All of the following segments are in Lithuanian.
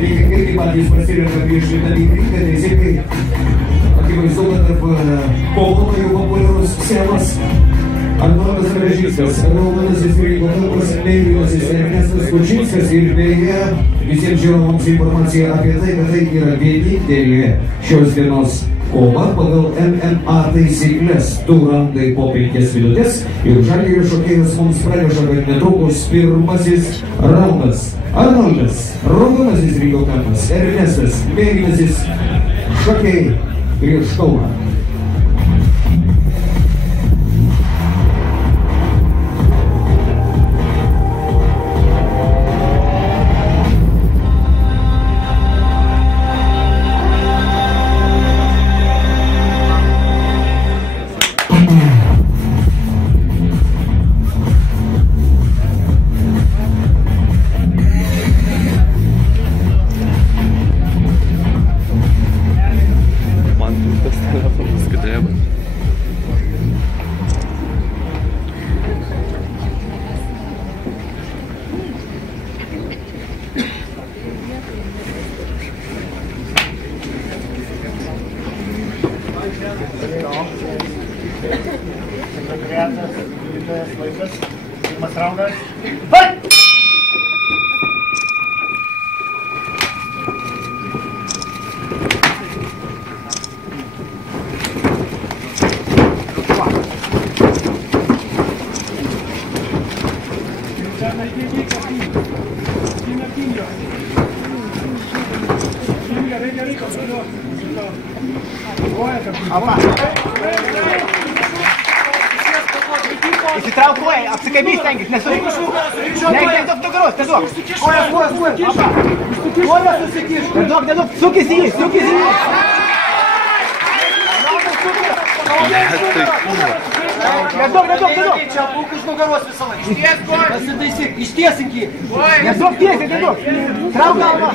Kovininkai irgi patys pasirenka prieš Vitalį Grinką, teisingai. Akivaizdu, kad tarp kovotojų populiarus Semas Arnoldas Gražickas, raudonasis ringo tarpas Leivinasis Ernestas Kučinskas ir beje visiems žiūrovams informacija apie tai, kad tai yra vienintelė šios dienos kova pagal MMA taisyklės. 2 raundai po 5 minutės ir Žalgirio šokėjas mums praneša, kad netrukus pirmasis raundas. Arnoldas, raudonasis ringo tarpas, Ernestas, mėlynasis šokėjai prieš Kauną. Pirmas raundas. Fight! Įsitrauk koją, apsikabys tenkis, nesurik. Neduok nugaros, neduok. Kojas. Kojas susikiš. Neduok, sukis į jį. Neduok. Čia būk iš nugaros visą laiką. Pasidaisyk, ištiesink jį. Neduok tiesiai, neduok. Trauk galvą.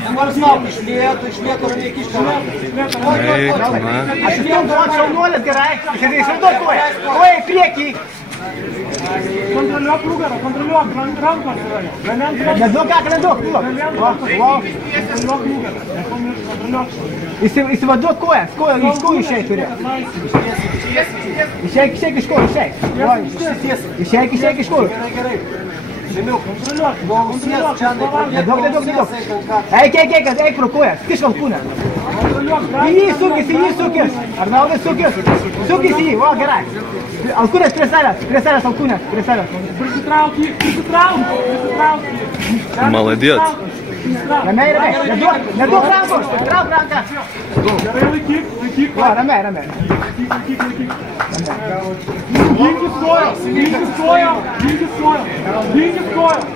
Nenoriu smauti, iš lėto ramiai kišti. Aš jau duodu šaunuolės gerai. Išsiduok koją. Koją į priekį. Kontroliuok nugarą, kontroliuok rankos. Neduok kaklą, neduok. Kontroliuok nugarą. Įsivaduok kojas. Iš kojų išeik turi. Išeik iš kojų, išeik. Išeik iš kojų. Žemiau, kontroliuok. Neduok. Eik pro kojas. Kišk ant kūną. Į jį sukis. Arnoldas sukis. Sukis į jį, o gerai. Alkūnės prie savęs, alkūnės prie savęs. Prisitrauk. Молодец. Ramiai. Neduok rankos. Trauk ranką. Gerai, laikyk. Ramiai. Ginkis kojom.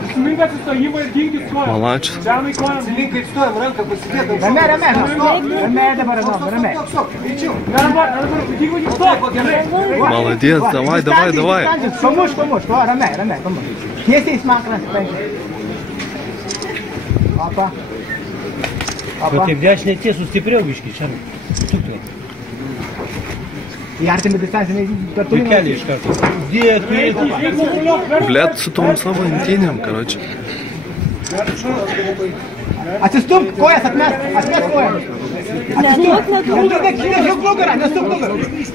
Prisimink atsistojimą ir ginkis kojom. Молодец. Žemai kojom. Prisimink, kaip stojam, ranką pasidėtum. Ramiai dabar, ramiai. Молодец, давай. Pamuš, ramiai. Tiesiai smakras. Opa. Bet taip dešinė tiesų stipriau biškį, čia. Į artimą distanciją per tolį. Kelį iš karto. Блядь, с том самым тенем, короче. Atsistumk, kojas atmes kojas. Atsistumk, nesuk nugarą.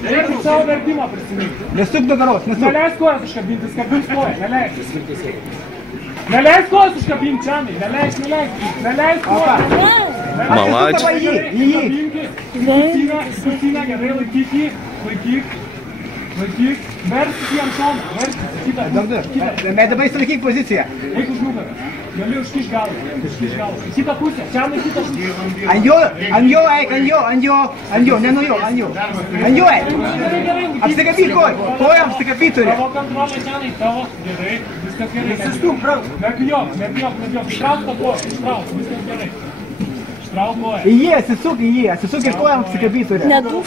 Reikia savo vertimą prisimink. Nesuk nugaros. Neleis kojas užkabinti, skabins koją, neleis. Neleis kojas užkabinti, Čianai, neleis kojas. Молодец. Susinę gerai, laikyk. Versis jam šoną, kitą. Dabar įsilaikyk poziciją. Eik už nugarą. Gali užkiš galvą. Kitą pusę, Čianai kitą pusę. Ant jo eik, nenuo jo. Apsikabyk koją apsikabyk turi. Tavo kontrolė, Čianai, tavo. Gerai, viskas gerai. Nebijok. Ištrauk tą koją, viskas gerai. Trauk koją. Į jį, atsisuk ir kojam apsikabyti turi. Neduok.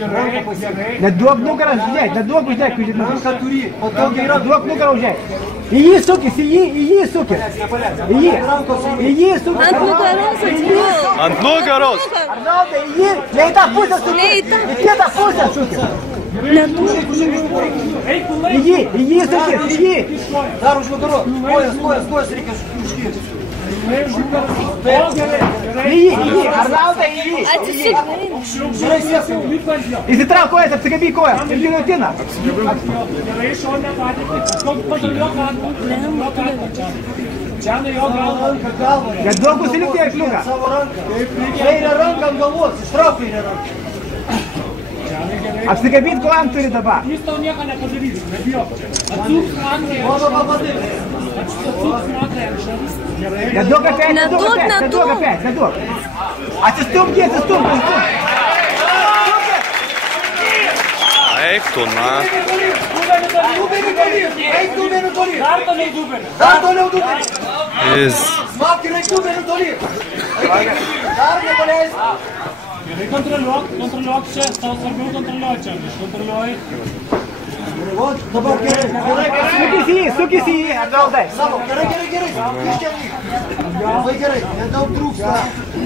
Gerai, gerai. Neduok nugarą uždėk, neduok uždėk. Ranką turi, o tokia yra. Duok nugarą uždėk. Į jį sukis, į jį sukis. Į jį sukis. Ant nugaros atsiliau. Ant nugaros. Arnoldai, į jį, ne į tą pusę sukis. Ne į tą. Į kitą pusę sukis. Neduok. Eik, tu Į laik. jį sukis, į jį. Dar už nugarų. Kojas reikia užkirti. O, gerai, gerai. Į jį, Arnoldai, į jį. Atsisuk. Lip ant jo. Įsitrauk kojas, apsikabyk kojas. Ir gilotina. Gerai, šonę patirtį. Kontroliuok ranką. Kontroliuok ranką, Čianai. Čianai, jo galvą. Neduok užsilipti į kliuką. Savo ranką. Kairę ranką ant galvos, ištrauk kairę ranką. Čianai, gerai. Apsikabyt kojam turi dabar. Jis tau nieko nepadarys, nebijok. Atsuk ranką. Mano papadai. Atsuk ranką anksčiau. Gerai. Neduok apėt, neduok. Atsistumk, Eik tu, na. Dar toliau dubenį. Jis. Smak ir eik dubenį toli. Dar nepaleis. Gerai, kontroliuok čia. Tau svarbiau kontroliuoti čia. Iškontroliuoji. Dabar gerai. Sukis į jį, Arnoldai. Savo, gerai. Iškelį. Labai gerai, nedaug trūksta.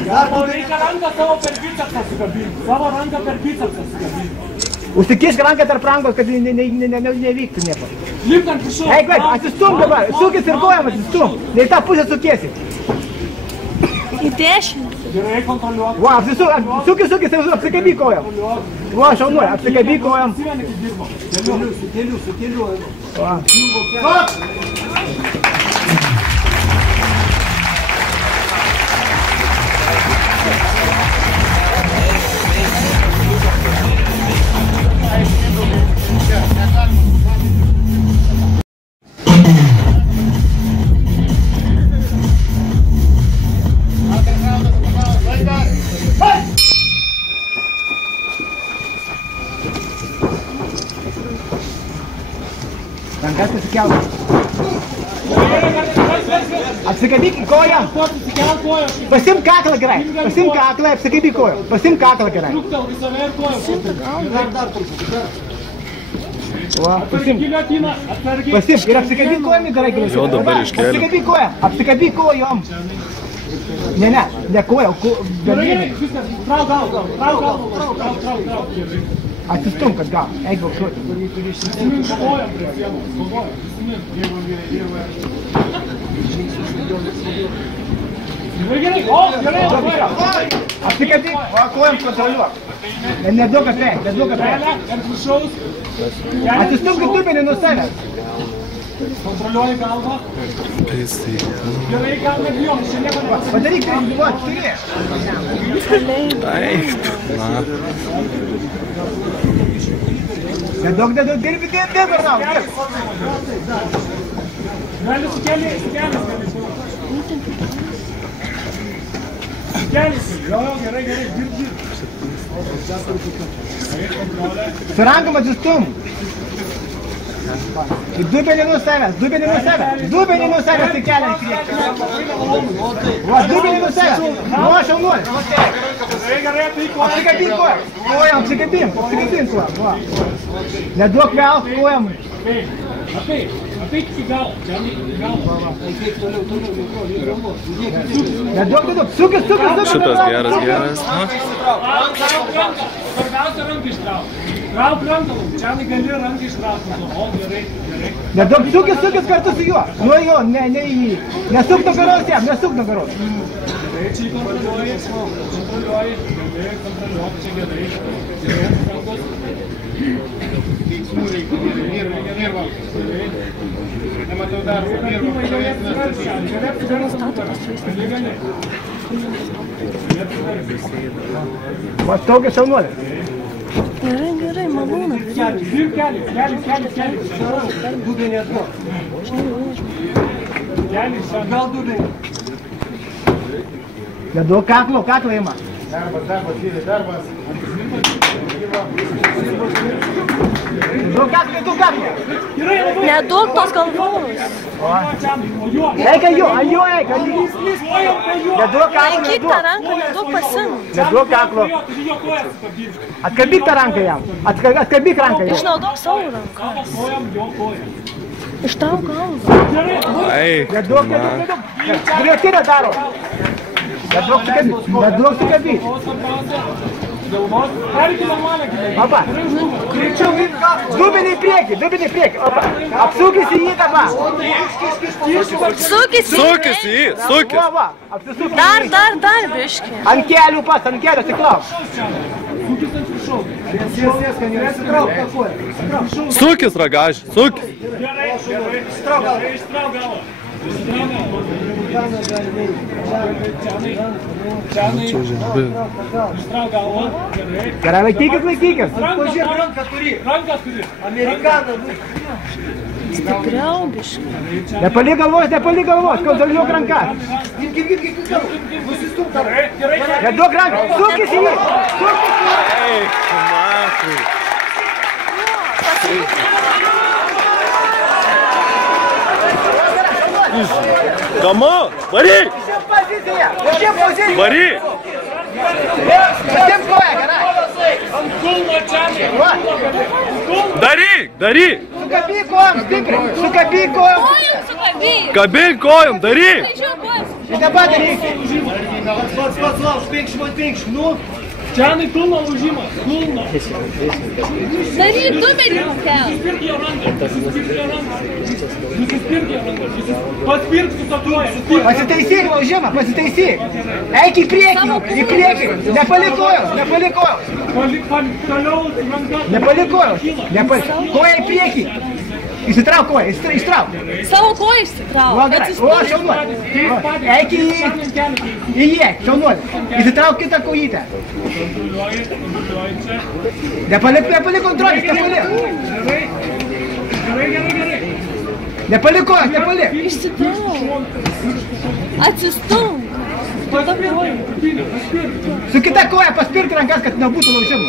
Dar dubenį. Reikia ranką savo per bicepsą sukabinti. Savo ranką per bicepsą sukabinti. Užsikišk ranką tarp rankos, kad nevyktų nieko. Lip ant viršaus. Eik, atsistumk dabar. Sukis ir kojam atsistumk. Ne į tą pusę sukiesi. Į dešinę. Gerai, kontroliuok. Va, sukis, apsikabyk kojam. Va, šaunuoja, apsikabyk kojam. Atsimeni, kaip dirbo. Su keliu. Va. Rankas pasikelk. Apsikabyk kojam. Pasikelk koją. Pasimk kaklą gerai. Pasimk kaklą, apsikabyk kojam. Pasimk kaklą gerai. Truktel visame ir koją. Dar truputį. Va, pasimk. Giliotiną. Atsargiai. Pasimk ir apsikabyk kojam gerai. Jo, dabar iškėlė. Apsikabyk kojam. Apsikabyk kojom. Ne kojam. Gerai, viskas. Trauk galvą. Gerai. Atsistumk, kad gal. Eik, gal. Prisimink kojam prie sienos. Kovoja. Prisimink. Gerai. O, gerai. Apsikabyk, va, kojam kontroliuok. Neduok apėt. Pelę ant viršaus. Atsistumk ir dubenį nuo savęs. Kontroliuoji galvą. Pėstai. Gerai, gal nebijom. Čia nieko nepasakė. Padaryk, tai va, turi. Eik tu, na. Nedaug, dirbi, Arnau, dirbi. Gali sukėlis. Sukėlis. Jo, gerai. Dirbi. Su rankom atsistumk. Dubenį nuo savęs. Dubenį nuo savęs tai kelia į priekį. Va, dubenį nuo savęs. Nuo šaunuolį. Gerai, tai koją. Apsikabink kojam. Apsikabink kojam. Va. Neduok velk kojam. Apeik iki galo. Čia iki galo. Neduok. Sukis. Šitas geras. Svarbiausia ranką ištrauk. Trauk ranką, Čianai gali ranką ištraukti. O, gerai. Neduok, sukis kartu su juo. Nuo jo, ne į jį. Nesuk nugaros jam, Gerai, čia kontroliuoji. Kontroliuok, čia gerai. Rankos. Nematau dar. Va, staugia šaunuolį. Gerai, malūna. Kelis. Dubenį atgal. Kelis, Gal dubenį. Neduok kaklą ima. Neduok kaklą. kaklą. Neduok tos galvos. Eik ant jo, eik. Neduok kaklo, Laikyk tą ranką, neduok pasimt. Neduok kaklo. Atkabyk tą ranką jam. Atkabyk ranką jam. Išnaudok savo rankas. Ištrauk galvą. Ai, Neduok. Griautinę daro. Neduok sukabyk. Opa. Dubinį į priekį. Opa. Apsukis į jį dabar. Sukis į sukis į jį, sukis. Va. Apsisuk. Dar biškį. Ant kelių pats, ant kelių atsiklauk. Sukis ragaž, sukis. Gerai, laikykis. Stipriau biškį. Nepalik galvos, kontroliuok rankas. Neduok ranką, sukis į jį. Ai, nahui. Kamo, varyk! Užimk poziciją. Varyk! Užimk koją, gerai. Daryk! Sukabyk kojom, stipriai. Sukabyk kojom. Kojom sukabyk. Kabink kojom, daryk! Skaičiuok kojas. Ir dabar daryk. Čianai pilno lūžimas, pilno. Daryk dubenį pakel. Nusispirk jo ranką. Paspirk su tatuoja. Pasitaisyk, laužimą, pasitaisyk. Eik į priekį. Nepalik kojos. Toliau ranką. Nepalik kojos. Koja į priekį. Įsitrauk koją, ištrauk. Savo koją išsitrauk. O, gerai. O, šaunuolį. Eik į jį, šaunuolį. Įsitrauk kitą kojytę. Nepalik kontrolės, nepalik. Gerai. Nepalik kojos, nepalik. Išsitrauk. Atsistumk. Kita koja. Su kita koja paspirk rankas, kad nebūtų laužimų.